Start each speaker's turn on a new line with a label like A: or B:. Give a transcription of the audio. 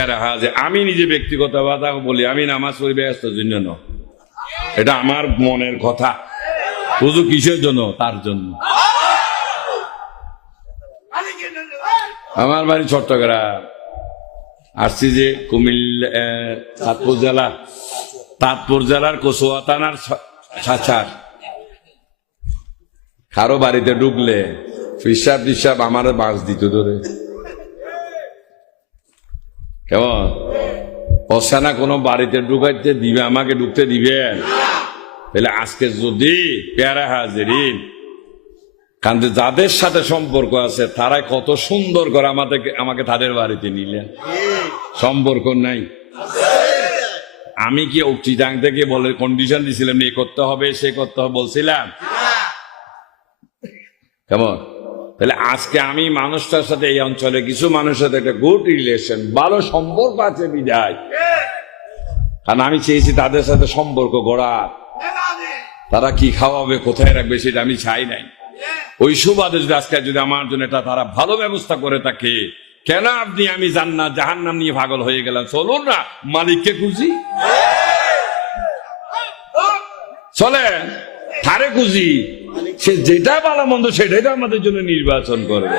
A: পেয়ারা হাজে, আমি নিজে ব্যক্তিগত কথা বলি, আমি নামাজ পড়ি ব্যস্ত, জন্য ন। এটা আমার মনের কথা। শুধু কিসের জন্য? তার জন্য। আমার বাড়ি চট্টগ্রাম। আসছি যে কুমিল্লা তাঁতপুর জেলা। তাঁতপুর জেলার কচুয়া থানার ছাছার। কারও বাড়িতে ঢুকলে ফিসাব টিসাব আমার বাঁশ দিত ধরে। কেমন? অসানা কোনো বাড়িতে ঢুকাইতে দিবে, আমাকে ঢুকতে দিবেন তাহলে আজকে যদি পেয়ারা হাজিরিন, কারণ যাদের সাথে সম্পর্ক আছে, তারাই কত সুন্দর করে আমাদের আমাকে তাদের বাড়িতে নিলেন। সম্পর্ক নাই। আমি কি চিটাং থেকে বলে কন্ডিশন দিছিলাম, এ করতে হবে, সে করতে হবে বলছিলাম? কেমন? তাহলে আজকে আমি মানুষটার সাথে এই অঞ্চলে, কিছু মানুষের সাথে একটা গুড রিলেশন ভালো সম্পর্ক আছে বিদায়। কারণ আমি চেয়েছি তাদের সাথে সম্পর্ক গড়া তারা কি খাওয়াবে, কোথায় রাখবে সেটা আমি চাই নাই। ওই সুবাদে যদি আজকে যদি আমার জন্য এটা তারা ভালো ব্যবস্থা করে থাকে, কেন আপনি আমি জান্না জাহান নাম নিয়ে পাগল হয়ে গেলাম? চলুন না, মালিককে খুঁজি। চলে থারে খুঁজি। সে যেটা ভালো মন্দ সেটাই তো আমাদের জন্য নির্বাচন করবে।